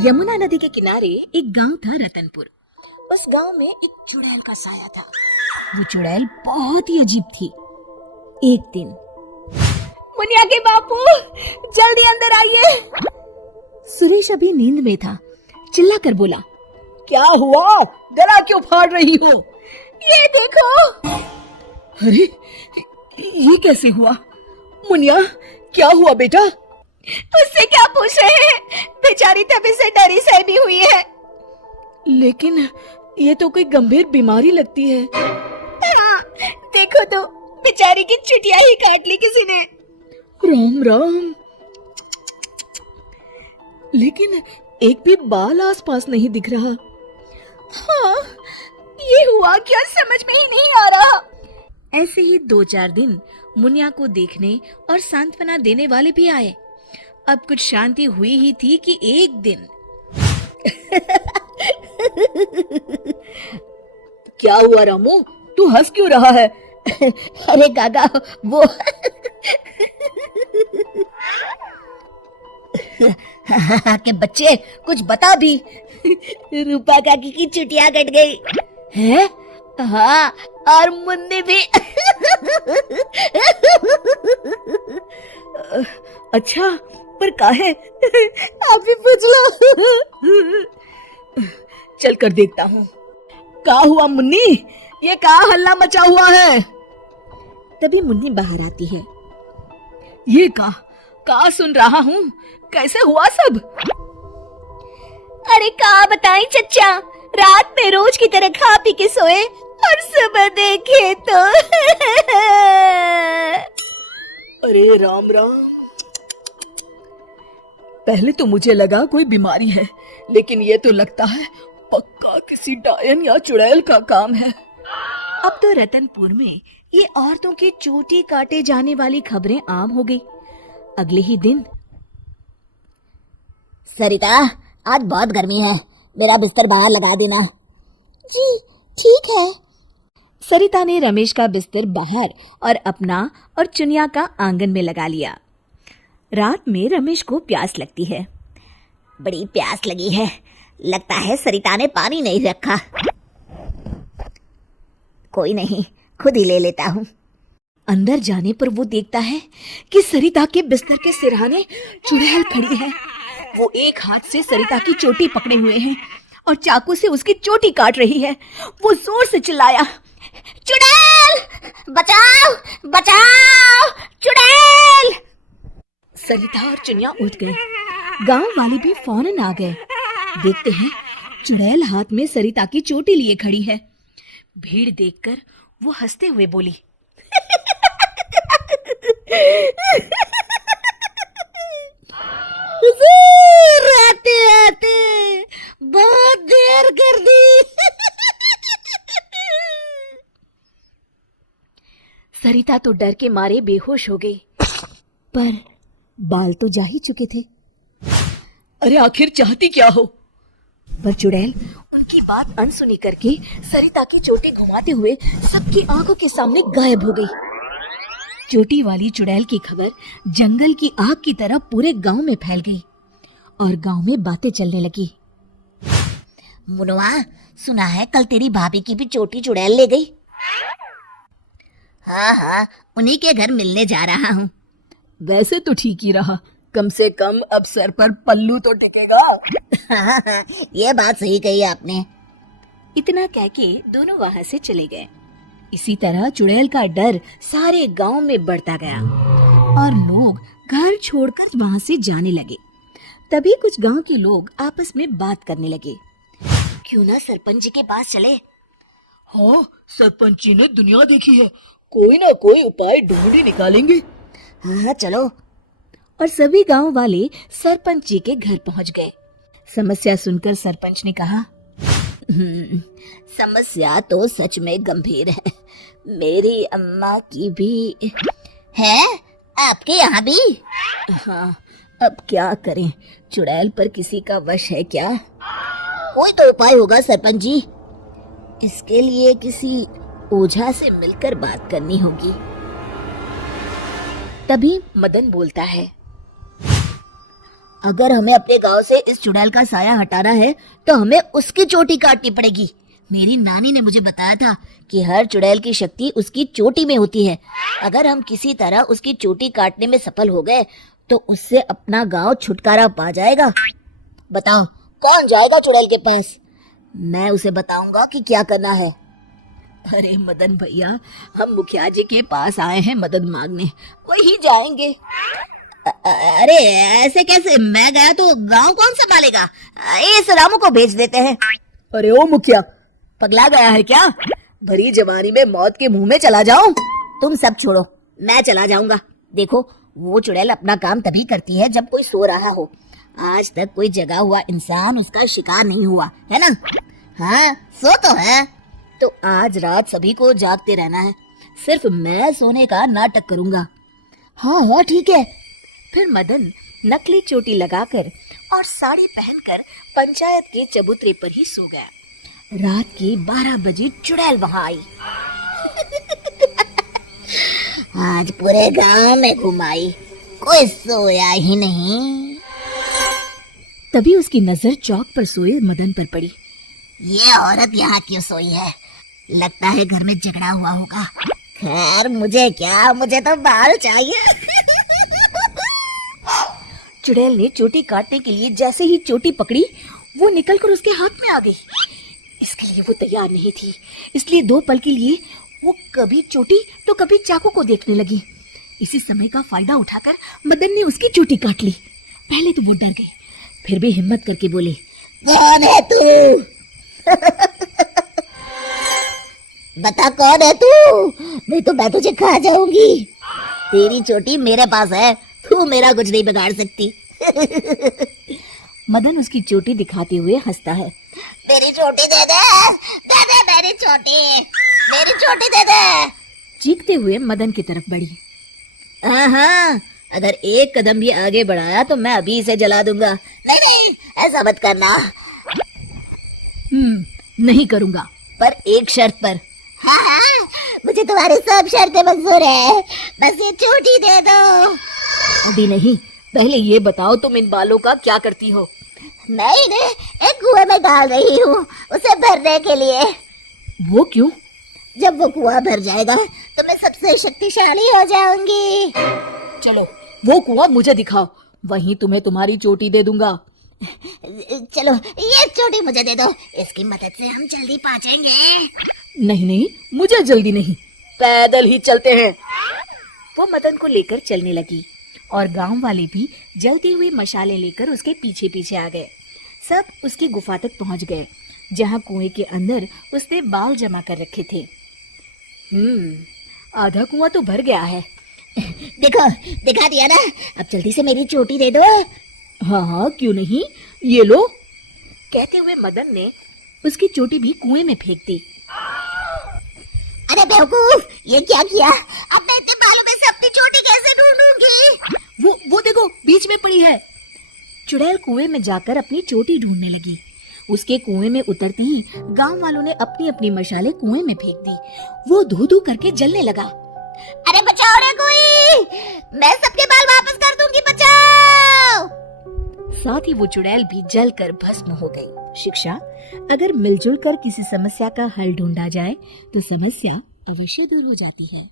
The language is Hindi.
यमुना नदी के किनारे एक गांव था रतनपुर। उस गांव में एक चुड़ैल का साया था। वो चुड़ैल बहुत ही अजीब थी। एक दिन, मुनिया के बापू, जल्दी अंदर आइए। सुरेश अभी नींद में था, चिल्ला कर बोला, क्या हुआ? गला क्यों फाड़ रही हो? ये देखो। अरे, ये कैसे हुआ? मुनिया, क्या हुआ बेटा? उससे क्या पूछ रहे हैं? बेचारी तभी से डरी सहमी हुई है। लेकिन ये तो कोई गंभीर बीमारी लगती है। हाँ, देखो तो, बेचारी की चुटिया ही काट ली किसी ने। राम राम। लेकिन एक भी बाल आसपास नहीं दिख रहा। हाँ, ये हुआ क्या समझ में ही नहीं आ रहा। ऐसे ही 2-4 दिन मुनिया को देखने और सांत्वना देने वाले भी आए। अब कुछ शांति हुई ही थी कि एक दिन क्या हुआ रामू? तू हंस क्यों रहा है? अरे काका, वो के बच्चे, कुछ बता भी। रूपा काकी की चुटिया कट गई है। हाँ, और मुन्नी भी। अच्छा, पर काहे? आप भी पूछ लो। चल कर देखता हूँ। क्या हुआ मुन्नी? ये क्या हल्ला मचा हुआ है? तभी मुन्नी बाहर आती है। ये का सुन रहा हूँ? कैसे हुआ सब? अरे का बताएं चच्चा, रात में रोज की तरह खा पी के सोए और सुबह देखे तो अरे राम राम। पहले तो मुझे लगा कोई बीमारी है, लेकिन ये तो लगता है पक्का किसी डायन या चुड़ैल का काम है। अब तो रतनपुर में ये औरतों की चोटी काटे जाने वाली खबरें आम हो गई। अगले ही दिन, सरिता, आज बहुत गर्मी है, मेरा बिस्तर बाहर लगा देना। जी ठीक है। सरिता ने रमेश का बिस्तर बाहर और अपना और चुनिया का आंगन में लगा लिया। रात में रमेश को प्यास लगती है। बड़ी प्यास लगी है, लगता है सरिता ने पानी नहीं रखा। कोई नहीं, खुद ही ले लेता हूँ। अंदर जाने पर वो देखता है कि सरिता के बिस्तर के सिरहाने चुड़ैल खड़ी है। वो एक हाथ से सरिता की चोटी पकड़े हुए हैं और चाकू से उसकी चोटी काट रही है। वो जोर से चिल्लाया, चुड़ैल, बचाओ बचाओ, चुड़ैल। सरिता और चुनिया उठ गए। गांव वाले भी फौरन आ गए। देखते हैं चुड़ैल हाथ में सरिता की चोटी लिए खड़ी है। भीड़ देखकर वो हंसते हुए बोली, आते आते बहुत देर कर दी। सरिता तो डर के मारे बेहोश हो गई, पर बाल तो जा ही चुके थे। अरे आखिर चाहती क्या हो? पर चुड़ैल उनकी बात अनसुनी करके सरिता की चोटी घुमाते हुए सबकी आंखों के सामने गायब हो गई। चोटी वाली चुड़ैल की खबर जंगल की आग की तरह पूरे गांव में फैल गई और गांव में बातें चलने लगी। मुनवा, सुना है कल तेरी भाभी की भी चोटी चुड़ैल ले गई? हाँ, उन्हीं के घर मिलने जा रहा हूँ। वैसे तो ठीक ही रहा, कम से कम अब सर पर पल्लू तो टिकेगा। ये बात सही कही आपने। इतना कह के दोनों वहां से चले गए। इसी तरह चुड़ैल का डर सारे गांव में बढ़ता गया और लोग घर छोड़कर वहां से जाने लगे। तभी कुछ गांव के लोग आपस में बात करने लगे, क्यों ना सरपंच जी के पास चले? हाँ, सरपंच जी ने दुनिया देखी है, कोई ना कोई उपाय ढूंढ ही निकालेंगे। हाँ, चलो। और सभी गांव वाले सरपंच जी के घर पहुंच गए। समस्या सुनकर सरपंच ने कहा, समस्या तो सच में गंभीर है। मेरी अम्मा की भी है, आपके यहाँ भी? हाँ, अब क्या करें, चुड़ैल पर किसी का वश है क्या? कोई तो उपाय होगा सरपंच जी। इसके लिए किसी ओझा से मिलकर बात करनी होगी। तभी मदन बोलता है, अगर हमें अपने गांव से इस चुड़ैल का साया हटाना है तो हमें उसकी चोटी काटनी पड़ेगी। मेरी नानी ने मुझे बताया था कि हर चुड़ैल की शक्ति उसकी चोटी में होती है। अगर हम किसी तरह उसकी चोटी काटने में सफल हो गए तो उससे अपना गांव छुटकारा पा जाएगा। बताओ कौन जाएगा चुड़ैल के पास? मैं उसे बताऊंगा कि क्या करना है। अरे मदन भैया, हम मुखिया जी के पास आए हैं मदद मांगने, वही जाएंगे। अरे ऐसे कैसे? मैं गया तो गांव कौन संभालेगा? इस रामू को भेज देते हैं। अरे ओ मुखिया, पगला गया है क्या? भरी जवानी में मौत के मुंह में चला जाऊं? तुम सब छोड़ो, मैं चला जाऊंगा। देखो, वो चुड़ैल अपना काम तभी करती है जब कोई सो रहा हो। आज तक कोई जगा हुआ इंसान उसका शिकार नहीं हुआ है ना? हाँ, सो तो है। तो आज रात सभी को जागते रहना है। सिर्फ मैं सोने का नाटक करूंगा। हाँ हाँ ठीक है। फिर मदन नकली चोटी लगाकर और साड़ी पहनकर पंचायत के चबूतरे पर ही सो गया। रात के 12 बजे चुड़ैल वहां आई। आज पूरे गांव में घुमाई, कोई सोया ही नहीं। तभी उसकी नजर चौक पर सोए मदन पर पड़ी। ये औरत यहाँ क्यों सोई है? लगता है घर में झगड़ा हुआ होगा। खैर मुझे क्या, मुझे तो बाल चाहिए। चुड़ैल ने चोटी काटने के लिए जैसे ही चोटी पकड़ी, वो निकलकर उसके हाथ में आ गई। इसके लिए वो तैयार नहीं थी, इसलिए 2 पल के लिए वो कभी चोटी तो कभी चाकू को देखने लगी। इसी समय का फायदा उठाकर मदन ने उसकी चोटी काट ली। पहले तो वो डर गई, फिर भी हिम्मत करके बोले, कौन है तू? बता कौन है तू? नहीं तो मैं तुझे खा जाऊंगी। तेरी चोटी मेरे पास है, तू मेरा कुछ नहीं बिगाड़ सकती। मदन उसकी चोटी दिखाते हुए हंसता है। मेरी चोटी दे दे, दे दे मेरी चोटी, मेरी चोटी दे दे। चीखते हुए मदन की तरफ बढ़ी। हाँ, अगर एक कदम भी आगे बढ़ाया तो मैं अभी इसे जला दूंगा। नहीं नहीं, ऐसा मत करना। नहीं करूंगा, पर एक शर्त पर। हाँ, मुझे तुम्हारी सब शर्तें मंजूर है, बस ये चोटी दे दो। अभी नहीं, पहले ये बताओ तुम इन बालों का क्या करती हो? नहीं नहीं, एक कुएं में डाल रही हूँ उसे भरने के लिए। वो क्यों? जब वो कुआं भर जाएगा तो मैं सबसे शक्तिशाली हो जाऊंगी। चलो वो कुआं मुझे दिखाओ, वहीं तुम्हें तुम्हारी चोटी दे दूंगा। चलो ये चोटी मुझे दे दो, इसकी मदद से हम जल्दी पहुंचेंगे। नहीं नहीं, मुझे जल्दी नहीं, पैदल ही चलते हैं। वो मदन को लेकर चलने लगी और गांव वाले भी जलती हुई मशालें लेकर उसके पीछे पीछे आ गए। सब उसकी गुफा तक पहुंच गए, जहां कुएं के अंदर उसने बाल जमा कर रखे थे। आधा कुआं तो भर गया है। देखो, दिखा दिया ना, अब जल्दी से मेरी चोटी दे दो। हाँ हाँ क्यों नहीं, ये लो। कहते हुए मदन ने उसकी चोटी भी कुएं में फेंक दी। अरे बेवकूफ, ये क्या किया? अब मैं इतने बालों में से अपनी चोटी कैसे ढूंढूंगी? वो देखो, बीच में पड़ी है। चुड़ैल कुएं में जाकर अपनी चोटी ढूंढने लगी। उसके कुएं में उतरते ही गांव वालों ने अपनी अपनी मशालें कुएं में फेंक दी। वो धू धू करके जलने लगा। अरे बचाओ रे कोई, मैं सबके बाल वापस कर दूंगी, बचाओ। साथ ही वो चुड़ैल भी जलकर भस्म हो गई। शिक्षा, अगर मिलजुल कर किसी समस्या का हल ढूंढा जाए तो समस्या अवश्य दूर हो जाती है।